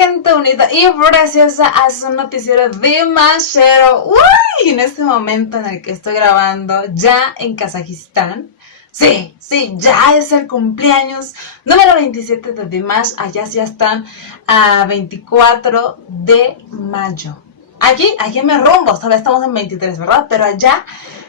gente bonita y preciosa a su noticiero Dimashero. Uy, en este momento en el que estoy grabando, ya en Kazajistán. Sí, ya es el cumpleaños número 27 de Dimash. Allá ya están a 24 de mayo. Aquí me rumbo, todavía estamos en 23, ¿verdad? Pero allá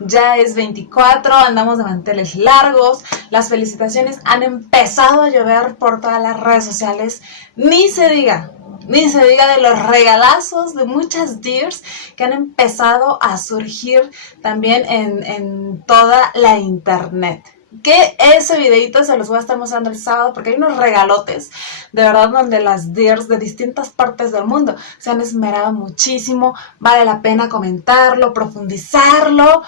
ya es 24, andamos de manteles largos, las felicitaciones han empezado a llover por todas las redes sociales, ni se diga de los regalazos de muchas dears que han empezado a surgir también en toda la internet. Que ese videito se los voy a estar mostrando el sábado porque hay unos regalotes de verdad donde las dears de distintas partes del mundo se han esmerado muchísimo. Vale la pena comentarlo, profundizarlo,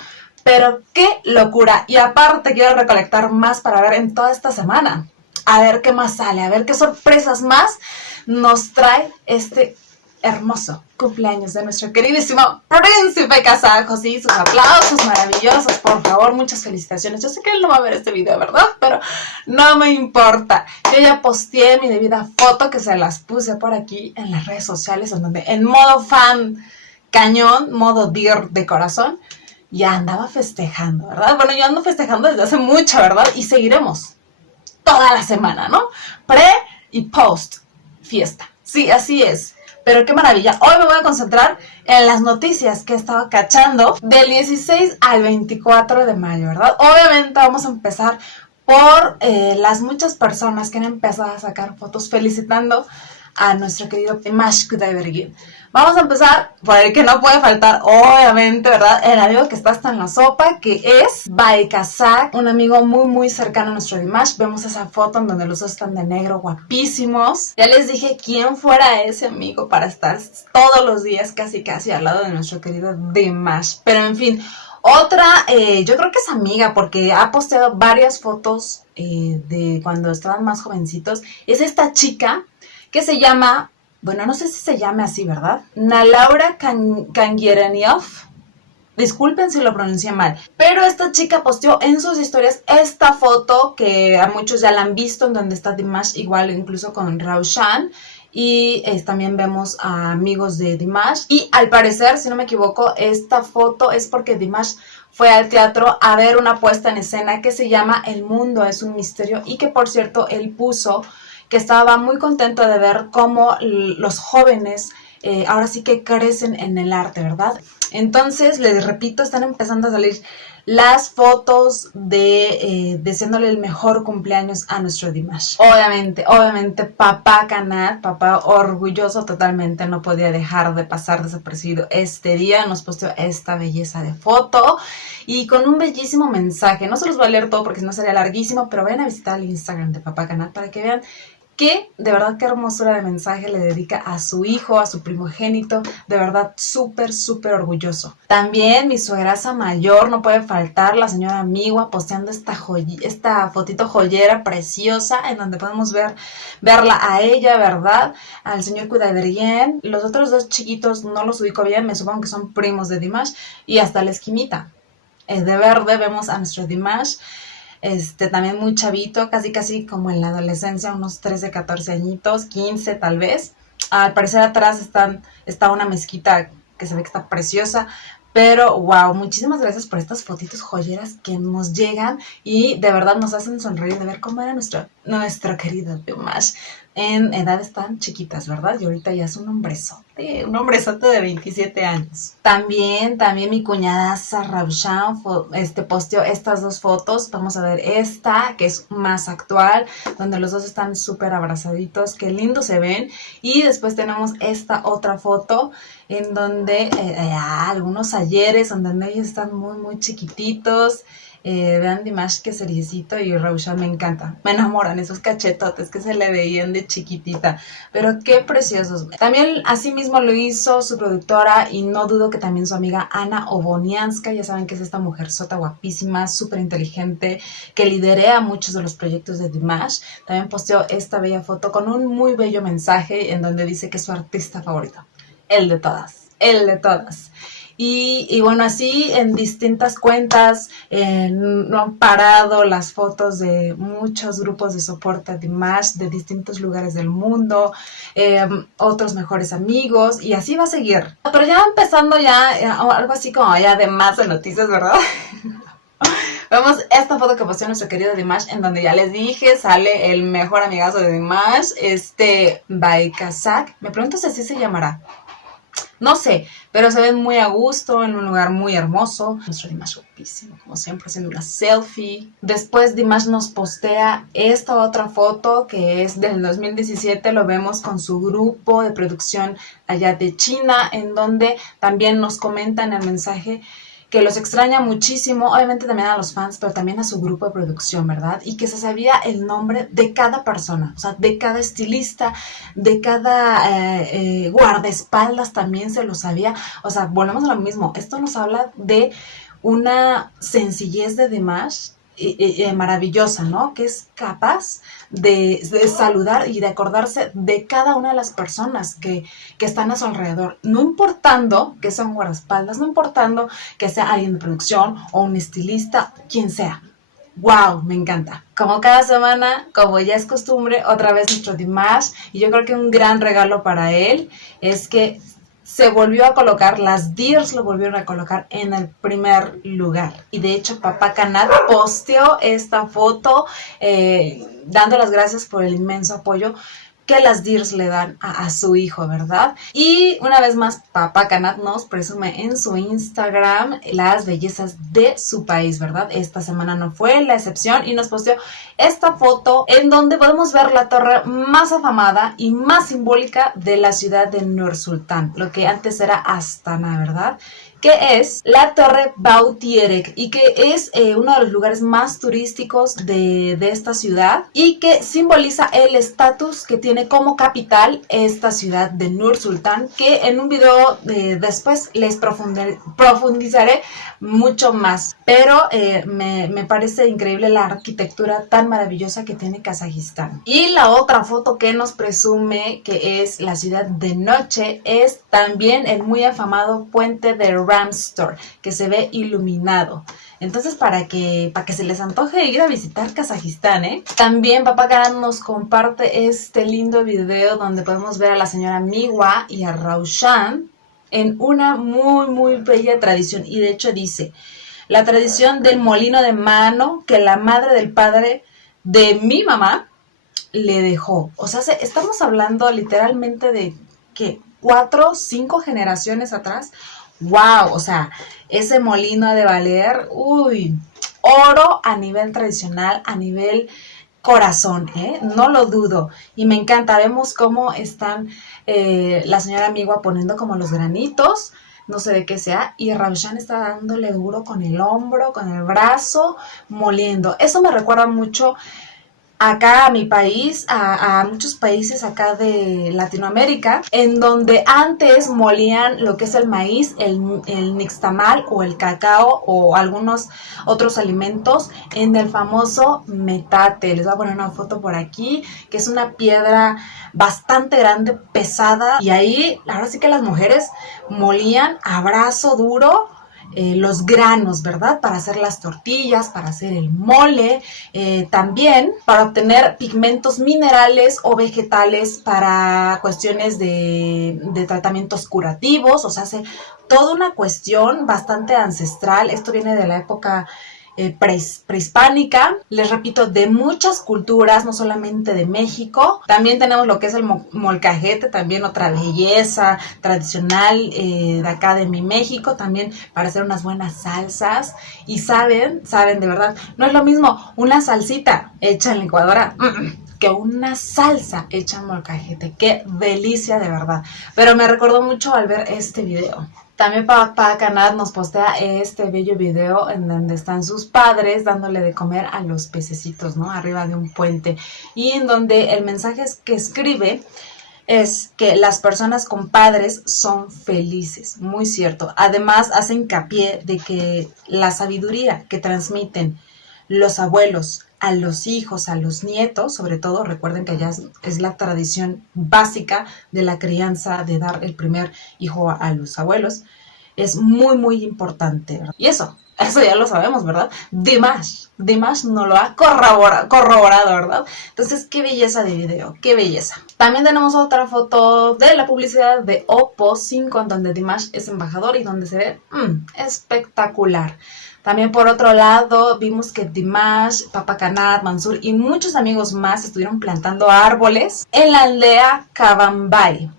pero qué locura. Y aparte quiero recolectar más para ver en toda esta semana, a ver qué más sale, a ver qué sorpresas más nos trae este hermoso cumpleaños de nuestro queridísimo príncipe kazajo. Sí, sus aplausos maravillosos, por favor, muchas felicitaciones. Yo sé que él no va a ver este video, ¿verdad? Pero no me importa. Yo ya posteé mi debida foto, que se las puse por aquí en las redes sociales, en donde en modo fan cañón, modo dear de corazón, ya andaba festejando, ¿verdad? Bueno, yo ando festejando desde hace mucho, ¿verdad? Y seguiremos toda la semana, ¿no? Pre y post fiesta. Sí, así es. Pero qué maravilla. Hoy me voy a concentrar en las noticias que he estado cachando del 16 al 24 de mayo, ¿verdad? Obviamente vamos a empezar por las muchas personas que han empezado a sacar fotos felicitando a nuestro querido Dimash Kudaibergen. Vamos a empezar por el que no puede faltar, obviamente, ¿verdad? El amigo que está hasta en la sopa, que es Baykazak, un amigo muy cercano a nuestro Dimash. Vemos esa foto en donde los dos están de negro, guapísimos. Ya les dije quién fuera ese amigo para estar todos los días casi al lado de nuestro querido Dimash. Pero en fin, otra, yo creo que es amiga porque ha posteado varias fotos de cuando estaban más jovencitos. Es esta chica que se llama, bueno, no sé si se llame así, ¿verdad? Nalaura Kangiereniov. Disculpen si lo pronuncié mal. Pero esta chica posteó en sus historias esta foto que a muchos ya la han visto, en donde está Dimash igual incluso con Raushan. Y también vemos a amigos de Dimash. Y al parecer, si no me equivoco, esta foto es porque Dimash fue al teatro a ver una puesta en escena que se llama El mundo es un misterio. Y que, por cierto, él puso que estaba muy contento de ver cómo los jóvenes ahora sí que crecen en el arte, ¿verdad? Entonces, les repito, están empezando a salir las fotos de deseándole el mejor cumpleaños a nuestro Dimash. Obviamente, papá Kanat, papá orgulloso totalmente, no podía dejar de pasar desapercibido este día. Nos posteó esta belleza de foto y con un bellísimo mensaje. No se los voy a leer todo porque si no sería larguísimo, pero vayan a visitar el Instagram de papá Kanat para que vean que de verdad qué hermosura de mensaje le dedica a su hijo, a su primogénito, de verdad súper orgulloso. También mi suegraza mayor, no puede faltar, la señora Amigua, posteando esta fotito joyera preciosa en donde podemos verla a ella, ¿verdad? Al señor Kudaibergen. Los otros dos chiquitos no los ubico bien, me supongo que son primos de Dimash, y hasta la esquinita. De verde vemos a nuestro Dimash. También muy chavito, casi como en la adolescencia, unos 13, 14 añitos, 15 tal vez. Al parecer atrás está una mezquita que se ve que está preciosa, pero wow, muchísimas gracias por estas fotitos joyeras que nos llegan y de verdad nos hacen sonreír de ver cómo era nuestro querido Dimash en edades tan chiquitas, ¿verdad? Y ahorita ya es un hombrezote de 27 años. También mi cuñada Raushan posteó estas dos fotos. Vamos a ver esta, que es más actual, donde los dos están súper abrazaditos. Qué lindo se ven. Y después tenemos esta otra foto, en donde algunos ayeres, donde ellos están muy chiquititos. Vean Dimash que seriecito y Raushan me encanta. Me enamoran esos cachetotes que se le veían de chiquitita. Pero qué preciosos. También así mismo lo hizo su productora y no dudo que también su amiga Ana Obonianska. Ya saben que es esta mujer sota guapísima, súper inteligente, que liderea muchos de los proyectos de Dimash. También posteó esta bella foto con un muy bello mensaje en donde dice que es su artista favorito. El de todas. Y bueno, así en distintas cuentas no han parado las fotos de muchos grupos de soporte a Dimash de distintos lugares del mundo, otros mejores amigos, y así va a seguir. Pero ya empezando algo así como ya de más de noticias, ¿verdad? Vemos esta foto que posteó nuestro querido Dimash, en donde ya les dije, sale el mejor amigazo de Dimash, Baikazak. Me pregunto si así se llamará. No sé, pero se ven muy a gusto, en un lugar muy hermoso. Nuestro Dimash guapísimo, como siempre, haciendo una selfie. Después Dimash nos postea esta otra foto que es del 2017. Lo vemos con su grupo de producción allá de China, en donde también nos comentan el mensaje que los extraña muchísimo, obviamente también a los fans, pero también a su grupo de producción, ¿verdad? Y que se sabía el nombre de cada persona, o sea, de cada estilista, de cada guardaespaldas también se lo sabía. O sea, volvemos a lo mismo, esto nos habla de una sencillez de Dimash maravillosa, ¿no? Que es capaz de saludar y de acordarse de cada una de las personas que están a su alrededor, no importando que sea un guardaespaldas, no importando que sea alguien de producción o un estilista, quien sea. ¡Wow! Me encanta. Como cada semana, como ya es costumbre, otra vez nuestro Dimash, y yo creo que un gran regalo para él es que se volvió a colocar, las Dears lo volvieron a colocar en el primer lugar. Y de hecho, Papá Kanat posteó esta foto dando las gracias por el inmenso apoyo que las Dears le dan a su hijo, ¿verdad? Y una vez más, Papá Kanat nos presume en su Instagram las bellezas de su país, ¿verdad? Esta semana no fue la excepción y nos posteó esta foto en donde podemos ver la torre más afamada y más simbólica de la ciudad de Nur Sultan, lo que antes era Astana, ¿verdad? Que es la Torre Bautierek y que es uno de los lugares más turísticos de esta ciudad y que simboliza el estatus que tiene como capital esta ciudad de Nur Sultan, que en un video después les profundizaré mucho más, pero me parece increíble la arquitectura tan maravillosa que tiene Kazajistán. Y la otra foto que nos presume que es la ciudad de noche es también el muy afamado puente de Ramstor, que se ve iluminado. Entonces, para que se les antoje ir a visitar Kazajistán, ¿eh? También Papá Kanat nos comparte este lindo video donde podemos ver a la señora Miwa y a Raushan en una muy, muy bella tradición. Y de hecho dice, la tradición del molino de mano que la madre del padre de mi mamá le dejó. O sea, estamos hablando literalmente de, ¿qué? 4, 5 generaciones atrás. ¡Wow! O sea, ese molino ha de valer, oro a nivel tradicional, a nivel corazón, ¿eh? No lo dudo. Y me encanta, vemos cómo están la señora Miwa poniendo como los granitos, no sé de qué sea, y Raushan está dándole duro con el hombro, con el brazo, moliendo. Eso me recuerda mucho acá a mi país, a muchos países acá de Latinoamérica, en donde antes molían lo que es el maíz, el nixtamal o el cacao o algunos otros alimentos en el famoso metate. Les voy a poner una foto por aquí, que es una piedra bastante grande, pesada, y ahí, ahora sí que las mujeres molían a brazo duro los granos, ¿verdad? Para hacer las tortillas, para hacer el mole, también para obtener pigmentos minerales o vegetales para cuestiones de tratamientos curativos. O sea, hace toda una cuestión bastante ancestral. Esto viene de la época prehispánica, les repito, de muchas culturas, no solamente de México. También tenemos lo que es el molcajete, también otra belleza tradicional de acá de mi México, también para hacer unas buenas salsas. Y saben de verdad, no es lo mismo una salsita hecha en licuadora que una salsa hecha en molcajete. Qué delicia, de verdad. Pero me recordó mucho al ver este video. También Papá Kanat nos postea este bello video en donde están sus padres dándole de comer a los pececitos, ¿no? Arriba de un puente. Y en donde el mensaje que escribe es que las personas con padres son felices. Muy cierto. Además, hace hincapié de que la sabiduría que transmiten los abuelos a los hijos, a los nietos, sobre todo, recuerden que allá es la tradición básica de la crianza, de dar el primer hijo a los abuelos, es muy, muy importante, ¿verdad? Y eso ya lo sabemos, ¿verdad? Dimash nos lo ha corroborado, ¿verdad? Entonces, qué belleza de video, qué belleza. También tenemos otra foto de la publicidad de Oppo 5, en donde Dimash es embajador y donde se ve espectacular. También por otro lado vimos que Dimash, Papa Kanat, Mansur y muchos amigos más estuvieron plantando árboles en la aldea Kabambay,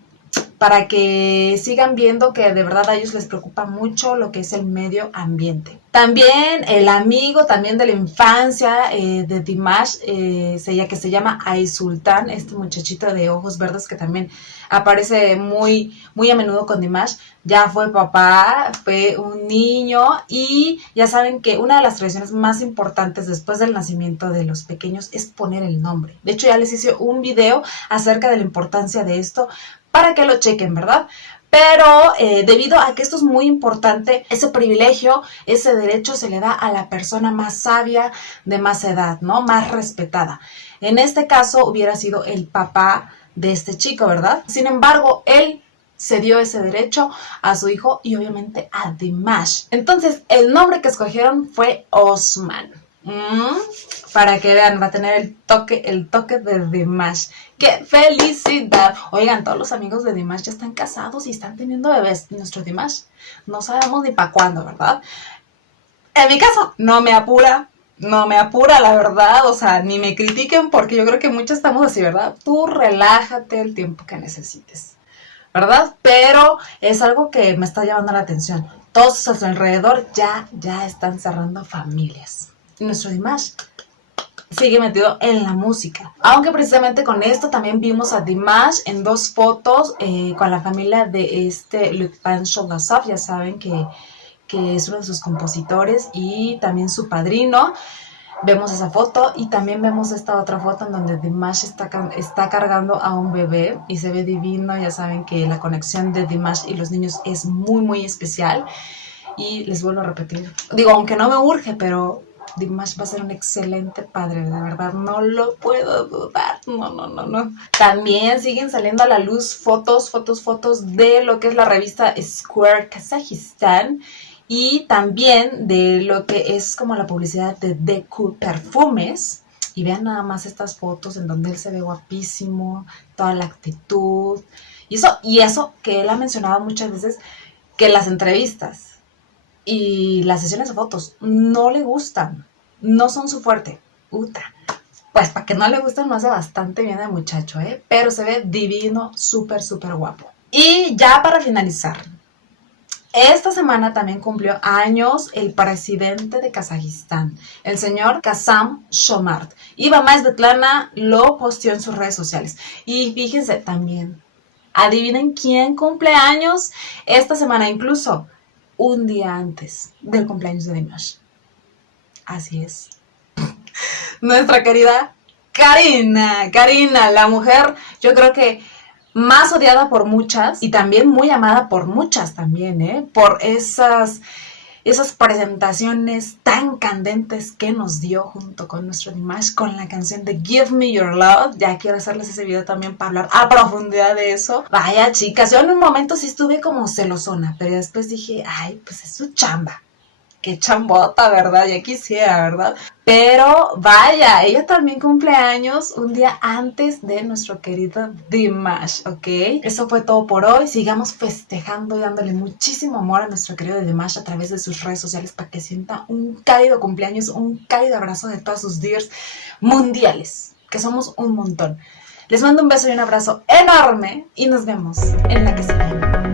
para que sigan viendo que de verdad a ellos les preocupa mucho lo que es el medio ambiente. También el amigo también de la infancia de Dimash, que se llama Aisultan, este muchachito de ojos verdes que también aparece muy, muy a menudo con Dimash, ya fue papá, fue un niño, y ya saben que una de las tradiciones más importantes después del nacimiento de los pequeños es poner el nombre. De hecho, ya les hice un video acerca de la importancia de esto para que lo chequen, ¿verdad? Pero debido a que esto es muy importante, ese privilegio, ese derecho se le da a la persona más sabia, de más edad, ¿no? Más respetada. En este caso hubiera sido el papá de este chico, ¿verdad? Sin embargo, él se dio ese derecho a su hijo y obviamente a Dimash. Entonces, el nombre que escogieron fue Osman. Para que vean, va a tener el toque de Dimash. ¡Qué felicidad! Oigan, todos los amigos de Dimash ya están casados y están teniendo bebés. Nuestro Dimash no sabemos ni para cuándo, ¿verdad? En mi caso, no me apura, la verdad. O sea, ni me critiquen porque yo creo que muchos estamos así, ¿verdad? Tú relájate el tiempo que necesites, ¿verdad? Pero es algo que me está llamando la atención. Todos a su alrededor ya están cerrando familias. Y nuestro Dimash sigue metido en la música. Aunque precisamente con esto también vimos a Dimash en dos fotos con la familia de Lutfan Sholasov. Ya saben que es uno de sus compositores y también su padrino. Vemos esa foto y también vemos esta otra foto en donde Dimash está cargando a un bebé y se ve divino. Ya saben que la conexión de Dimash y los niños es muy, muy especial. Y les vuelvo a repetir, digo, aunque no me urge, pero Dimash va a ser un excelente padre, de verdad, no lo puedo dudar, no. También siguen saliendo a la luz fotos de lo que es la revista Square Kazajistán y también de lo que es como la publicidad de Deku Perfumes. Y vean nada más estas fotos en donde él se ve guapísimo, toda la actitud. Y eso que él ha mencionado muchas veces, que las entrevistas y las sesiones de fotos no le gustan, no son su fuerte. Pues para que no le gustan, no hace bastante bien el muchacho, pero se ve divino, súper, súper guapo. Y ya para finalizar, esta semana también cumplió años el presidente de Kazajistán, el señor Kassym-Jomart. Y mamá Svetlana lo posteó en sus redes sociales. Y fíjense también, adivinen quién cumple años esta semana, incluso un día antes del cumpleaños de Dimash. Así es. Nuestra querida Karina, la mujer, yo creo que más odiada por muchas y también muy amada por muchas también, por esas presentaciones tan candentes que nos dio junto con nuestro Dimash con la canción de Give Me Your Love. Ya quiero hacerles ese video también para hablar a profundidad de eso. Vaya, chicas, yo en un momento sí estuve como celosona, pero después dije, ay, pues es su chamba. Qué chambota, ¿verdad? Ya quisiera, ¿verdad? Pero vaya, ella también cumple años un día antes de nuestro querido Dimash, ¿ok? Eso fue todo por hoy. Sigamos festejando y dándole muchísimo amor a nuestro querido Dimash a través de sus redes sociales para que sienta un cálido cumpleaños, un cálido abrazo de todos sus dears mundiales, que somos un montón. Les mando un beso y un abrazo enorme y nos vemos en la que sigue.